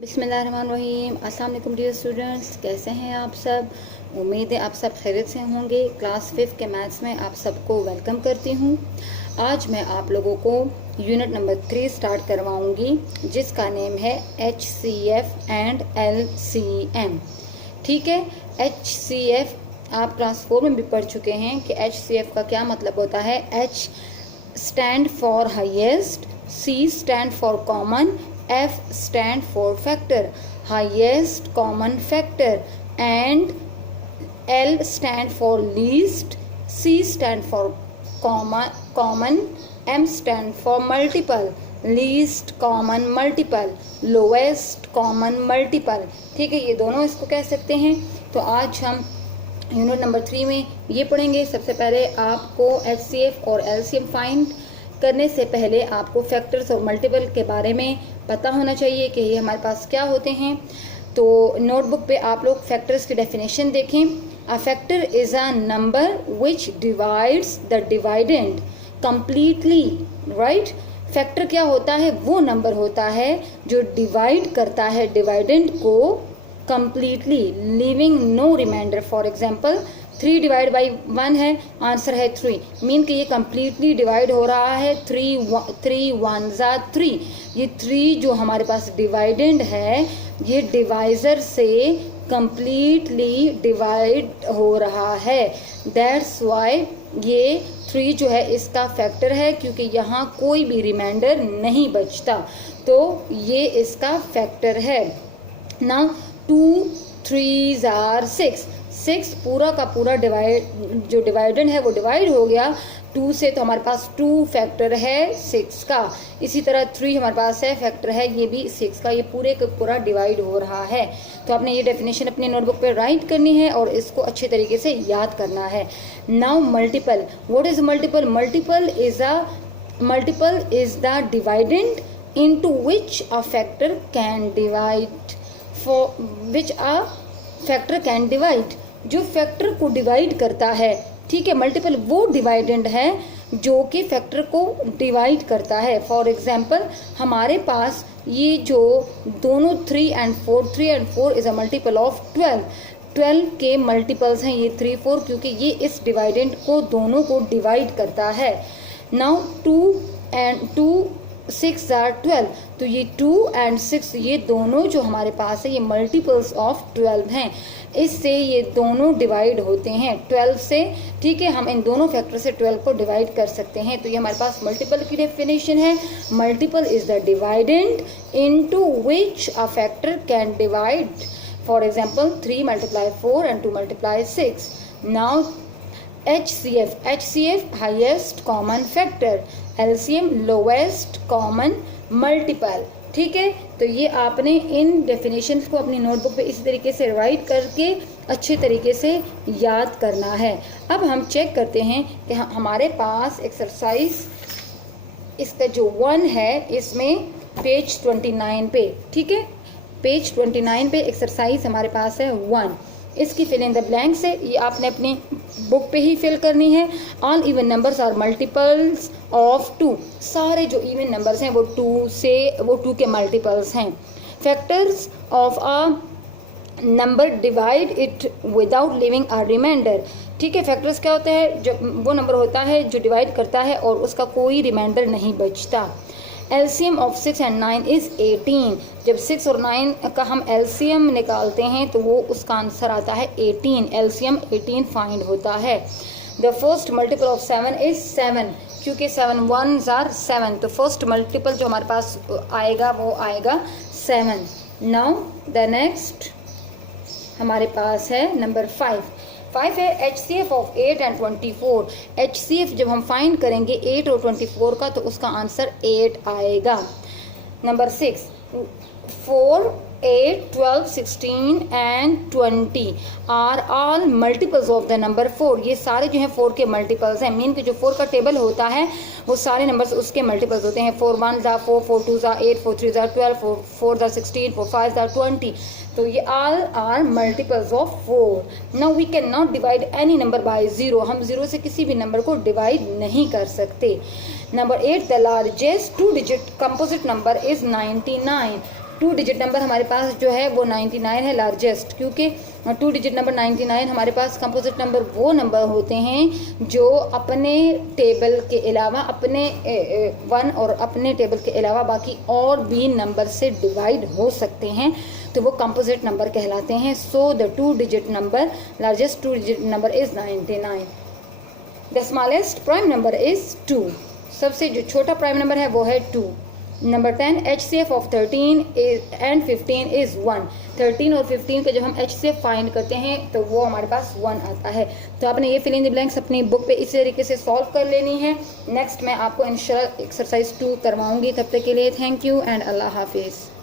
बिस्मिल्लाहिर्रहमानिर्रहीम। अस्सलाम वालेकुम डियर स्टूडेंट्स, कैसे हैं आप सब। उम्मीद है आप सब खैरियत से होंगे। क्लास 5 के मैथ्स में आप सबको वेलकम करती हूँ। आज मैं आप लोगों को यूनिट नंबर 3 स्टार्ट करवाऊँगी, जिसका नेम है HCF एंड LCM। ठीक है, HCF आप क्लास 4 में भी पढ़ चुके हैं कि HCF का क्या मतलब होता है। H stand for highest, C stand for common, F stand for factor, highest common factor, and L stand for least, C stand for common, M stand for multiple, least common multiple, lowest common multiple। ठीक है, ये दोनों इसको कह सकते हैं। तो आज हम यूनिट नंबर 3 में ये पढ़ेंगे। सबसे पहले आपको HCF और LCM फाइंड करने से पहले आपको फैक्टर्स और मल्टीपल के बारे में पता होना चाहिए कि ये हमारे पास क्या होते हैं। तो नोटबुक पे आप लोग फैक्टर्स की डेफिनेशन देखें। A factor is a number which divides the dividend completely, right. Factor क्या होता है? वो नंबर होता है जो डिवाइड करता है डिवाइडेंड को completely, leaving no remainder. For example 3 divide by 1 है, आंसर है 3, मीन कि ये कम्प्लीटली डिवाइड हो रहा है। 3 1 ज़ा 3, ये 3 जो हमारे पास डिवाइडेंड है ये डिवाइज़र से कम्प्लीटली डिवाइड हो रहा है। दैट्स वाई ये 3 जो है इसका फैक्टर है, क्योंकि यहाँ कोई भी रिमाइंडर नहीं बचता, तो ये इसका फैक्टर है। नाउ 2 3 आर 6 पूरा का पूरा जो डिवाइडेंड है वो डिवाइड हो गया 2 से, तो हमारे पास 2 फैक्टर है 6 का। इसी तरह 3 हमारे पास है फैक्टर है ये भी 6 का, ये पूरे का पूरा डिवाइड हो रहा है। तो आपने ये डेफिनेशन अपनी नोटबुक पे राइट करनी है और इसको अच्छे तरीके से याद करना है। Now multiple, what is multiple? Multiple is the dividend into which a factor can divide, for which a factor can divide, जो फैक्टर को डिवाइड करता है। ठीक है, मल्टीपल वो डिवाइडेंड है जो कि फैक्टर को डिवाइड करता है। फॉर एग्जाम्पल हमारे पास ये जो दोनों 3 and 4 is a multiple of 12 के मल्टीपल्स हैं ये 3 4, क्योंकि ये इस डिवाइडेंड को दोनों को डिवाइड करता है। नाउ 2 and 2 6 आर 12, तो ये 2 and 6 ये दोनों जो हमारे पास है ये मल्टीपल्स ऑफ 12 हैं। इससे ये दोनों डिवाइड होते हैं 12 से। ठीक है, हम इन दोनों फैक्टर से 12 को डिवाइड कर सकते हैं। तो ये हमारे पास मल्टीपल की डेफिनेशन है। Multiple is the dividend into which a factor can divide. For example 3 × 4 and 2 × 6। Now HCF highest common factor, LCM lowest common multiple. ठीक है, तो ये आपने इन डेफिनेशंस को अपनी नोटबुक पे इसी तरीके से राइट करके अच्छे तरीके से याद करना है। अब हम चेक करते हैं कि हमारे पास एक्सरसाइज इसका जो 1 है इसमें पेज 29 पे, ठीक है, पेज 29 पे एक्सरसाइज हमारे पास है 1। इसकी फिल इन द ब्लैंक से ये आपने अपनी बुक पे ही फिल करनी है। All even numbers are multiples of 2, सारे जो इवन नंबर्स हैं वो 2 के मल्टीपल्स हैं। Factors of a number divide it without leaving a remainder. ठीक है, फैक्टर्स क्या होते हैं? जो वो नंबर होता है जो डिवाइड करता है और उसका कोई रिमाइंडर नहीं बचता। LCM of 6 and 9 is 18। जब 6 और 9 का हम LCM निकालते हैं तो वो उसका आंसर आता है 18। LCM 18 फाइंड होता है। The first multiple of 7 is 7, क्योंकि 7 1s आर 7, तो फर्स्ट मल्टीपल जो हमारे पास आएगा वो आएगा 7। नाउ द नेक्स्ट हमारे पास है नंबर 5 है HCF ऑफ 8 and 24। HCF जब हम फाइंड करेंगे 8 और 24 का तो उसका आंसर 8 आएगा। Number 6 4 8 12 16 and 20 are all multiples of the number 4। ये सारे जो हैं 4 के मल्टीपल्स हैं, मीन कि जो 4 का टेबल होता है वो सारे नंबर्स उसके मल्टीपल्स होते हैं। 4 1 ज़ा 4, 4 2 ज़ा 8, 4 3 ज़ा 12, 4 4 ज़ा 16, 4 5 ज़ा 20, तो ये all are multiples of 4। Now we can not divide any number by 0, हम 0 से किसी भी नंबर को डिवाइड नहीं कर सकते। Number 8 the largest 2 digit composite number is 99। 2 digit number हमारे पास जो है वो 99 है लार्जेस्ट, क्योंकि 2 डिजिट नंबर 99 हमारे पास कंपोजिट नंबर वो नंबर होते हैं जो अपने टेबल के अलावा अपने 1 और अपने टेबल के अलावा बाकी और भी नंबर से डिवाइड हो सकते हैं, तो वो कंपोजिट नंबर कहलाते हैं। So the 2 digit number largest 2 digit number is 99। The smallest prime number is 2, सबसे जो छोटा प्राइम नंबर है वो है 2। Number 10 HCF of 13 and 15 is 1। 13 और 15 का जब हम HCF फाइंड करते हैं तो वो हमारे पास 1 आता है। तो आपने ये फिल इन द ब्लैंक्स अपनी बुक पे इसी तरीके से सॉल्व कर लेनी है। नेक्स्ट मैं आपको इंशाल्लाह एक्सरसाइज 2 करवाऊंगी। तब तक के लिए थैंक यू एंड अल्लाह हाफिज़।